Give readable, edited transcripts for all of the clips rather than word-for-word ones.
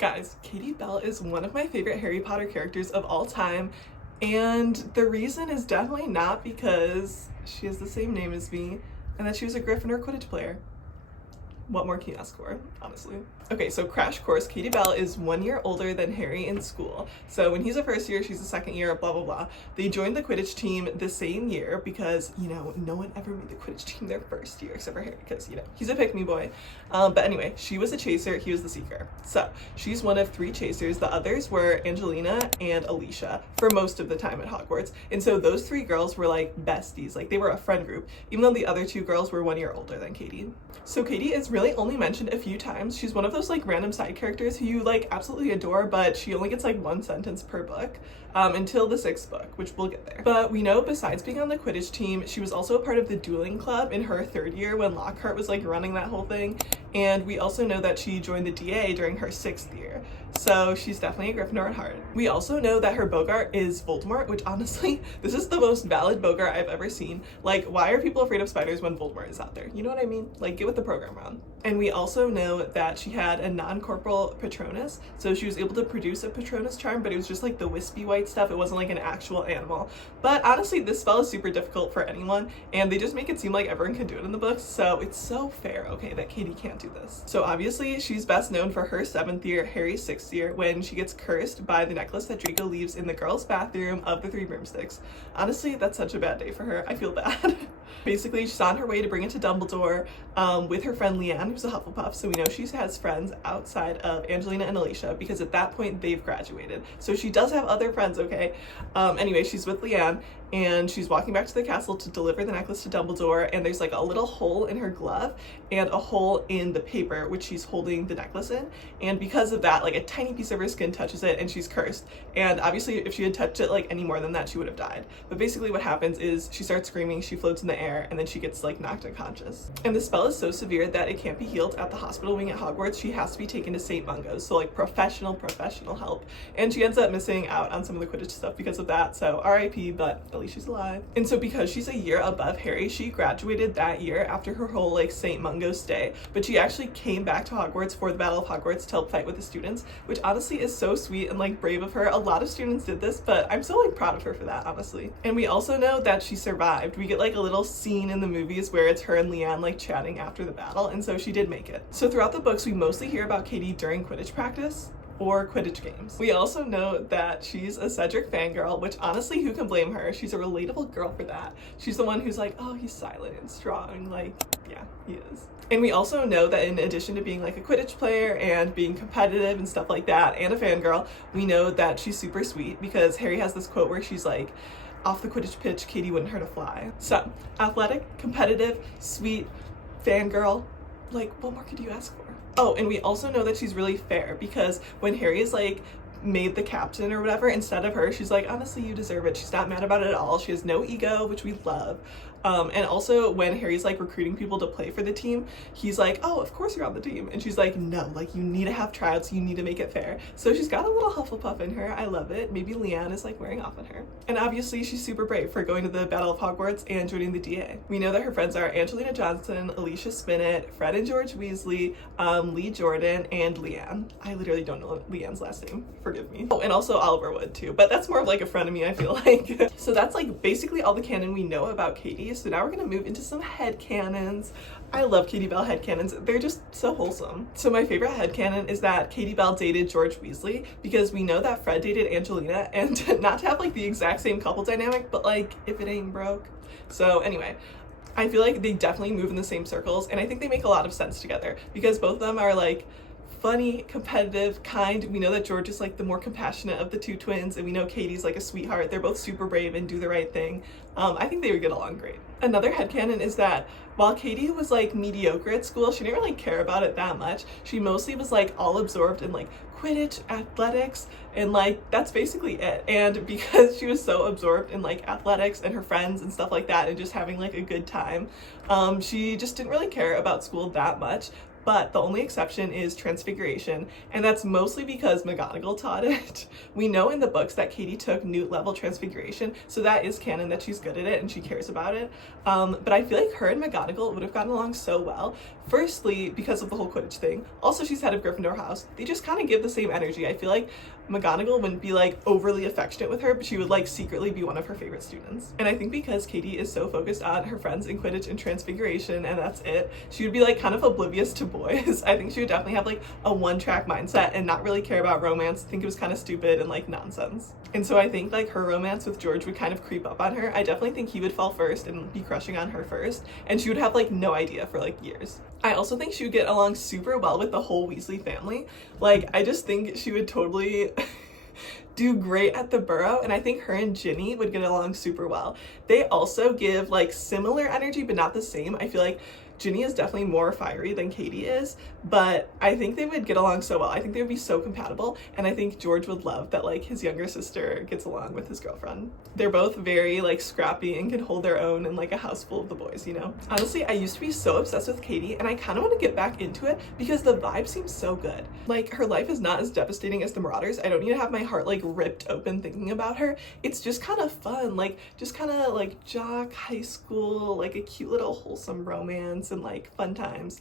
Guys, Katie Bell is one of my favorite Harry Potter characters of all time, and the reason is definitely not because she has the same name as me and that she was a Gryffindor Quidditch player. What more can you ask for, honestly? Okay, so crash course, Katie Bell is 1 year older than Harry in school. So when he's a first year, she's a second year, blah, blah, blah. They joined the Quidditch team the same year because, you know, no one ever made the Quidditch team their first year except for Harry because, you know, he's a pick-me boy. But anyway, she was a chaser, he was the seeker. So she's one of 3 chasers. The others were Angelina and Alicia for most of the time at Hogwarts. And so those 3 girls were like besties, like they were a friend group, even though the other 2 girls were 1 year older than Katie. So Katie is really only mentioned a few times. She's one of those like random side characters who you like absolutely adore, but she only gets like 1 sentence per book until the 6th book, which we'll get there. But we know besides being on the Quidditch team, she was also a part of the dueling club in her 3rd year when Lockhart was like running that whole thing. And we also know that she joined the DA during her 6th year. So she's definitely a Gryffindor at heart. We also know that her Bogart is Voldemort, which honestly, this is the most valid Bogart I've ever seen. Like, why are people afraid of spiders when Voldemort is out there? You know what I mean? Like, get with the program on. And we also know that she had a non-corporal Patronus. So she was able to produce a Patronus charm, but it was just like the wispy white stuff. It wasn't like an actual animal. But honestly, this spell is super difficult for anyone, and they just make it seem like everyone can do it in the books. So it's so fair, okay, that Katie can't do this. So obviously, she's best known for her 7th year, Harry's 6th year, when she gets cursed by the necklace that Draco leaves in the girls' bathroom of the 3 broomsticks. Honestly, that's such a bad day for her. I feel bad. Basically, she's on her way to bring it to Dumbledore with her friend Leanne, who's a Hufflepuff. So we know she has friends outside of Angelina and Alicia because at that point they've graduated. So she does have other friends, okay? Anyway, she's with Leanne and she's walking back to the castle to deliver the necklace to Dumbledore, and there's like a little hole in her glove and a hole in the paper which she's holding the necklace in, and because of that, like a tiny piece of her skin touches it and she's cursed. And obviously if she had touched it like any more than that, she would have died. But basically what happens is she starts screaming, she floats in the air, and then she gets like knocked unconscious. And the spell is so severe that it can't be healed at the hospital wing at Hogwarts. She has to be taken to St. Mungo's, so like professional help, and she ends up missing out on some of the Quidditch stuff because of that. So RIP, but at least she's alive. And so because she's a year above Harry, she graduated that year after her whole like St. Mungo stay, but she actually came back to Hogwarts for the Battle of Hogwarts to help fight with the students, which honestly is so sweet and like brave of her. A lot of students did this, but I'm so like proud of her for that, honestly. And we also know that she survived. We get like a little scene in the movies where it's her and Leanne like chatting after the battle, and so she did make it. So throughout the books, we mostly hear about Katie during Quidditch practice or Quidditch games. We also know that she's a Cedric fangirl, which honestly, who can blame her? She's a relatable girl for that. She's the one who's like, oh, he's silent and strong. Like, yeah, he is. And we also know that in addition to being like a Quidditch player and being competitive and stuff like that, and a fangirl, we know that she's super sweet because Harry has this quote where she's like, off the Quidditch pitch, Katie wouldn't hurt a fly. So, athletic, competitive, sweet, fangirl, like, what more could you ask for? Oh, and we also know that she's really fair because when Harry is like made the captain or whatever, instead of her, she's like, honestly, you deserve it. She's not mad about it at all. She has no ego, which we love. And also when Harry's like recruiting people to play for the team, he's like, oh, of course you're on the team. And she's like, no, like you need to have tryouts, you need to make it fair. So she's got a little Hufflepuff in her. I love it. Maybe Leanne is like wearing off on her. And obviously she's super brave for going to the Battle of Hogwarts and joining the DA. We know that her friends are Angelina Johnson, Alicia Spinnet, Fred and George Weasley, Lee Jordan, and Leanne. I literally don't know Leanne's last name, forgive me. Oh, and also Oliver Wood too, but that's more of like a friend of me, I feel like. So that's like basically all the canon we know about Katie. So now we're gonna move into some headcanons. I love Katie Bell headcanons. They're just so wholesome. So my favorite headcanon is that Katie Bell dated George Weasley because we know that Fred dated Angelina, and not to have like the exact same couple dynamic, but like if it ain't broke. So anyway, I feel like they definitely move in the same circles, and I think they make a lot of sense together because both of them are like funny, competitive, kind. We know that George is like the more compassionate of the 2 twins, and we know Katie's like a sweetheart. They're both super brave and do the right thing. I think they would get along great. Another headcanon is that while Katie was like mediocre at school, she didn't really care about it that much. She mostly was like all absorbed in like Quidditch, athletics, and like that's basically it. And because she was so absorbed in like athletics and her friends and stuff like that and just having like a good time, she just didn't really care about school that much. but the only exception is transfiguration, and that's mostly because McGonagall taught it. We know in the books that Katie took Newt level transfiguration, so that is canon that she's good at it and she cares about it. But I feel like her and McGonagall would have gotten along so well. Firstly, because of the whole Quidditch thing. Also, she's head of Gryffindor house. They just kind of give the same energy. I feel like McGonagall wouldn't be like overly affectionate with her, but she would like secretly be one of her favorite students. And I think because Katie is so focused on her friends in Quidditch and transfiguration and that's it, she would be like kind of oblivious to boys. I think she would definitely have like a one-track mindset and not really care about romance, think it was kind of stupid and like nonsense. And so I think like her romance with George would kind of creep up on her. I definitely think he would fall first and be crushing on her first, and she would have like no idea for like years. I also think she would get along super well with the whole Weasley family. Like, I just think she would totally do great at the Burrow, and I think her and Ginny would get along super well. They also give like similar energy but not the same. I feel like Ginny is definitely more fiery than Katie is, but I think they would get along so well. I think they would be so compatible, and I think George would love that like his younger sister gets along with his girlfriend. They're both very like scrappy and can hold their own in like a house full of the boys, you know? Honestly, I used to be so obsessed with Katie, and I kind of want to get back into it because the vibe seems so good. Like, her life is not as devastating as the Marauders. I don't need to have my heart like ripped open thinking about her. It's just kind of fun, like just kind of like jock high school, like a cute little wholesome romance and like fun times.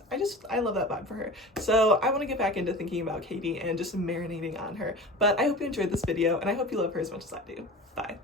I love that vibe for her. So I want to get back into thinking about Katie and just marinating on her. But I hope you enjoyed this video, and I hope you love her as much as I do. Bye.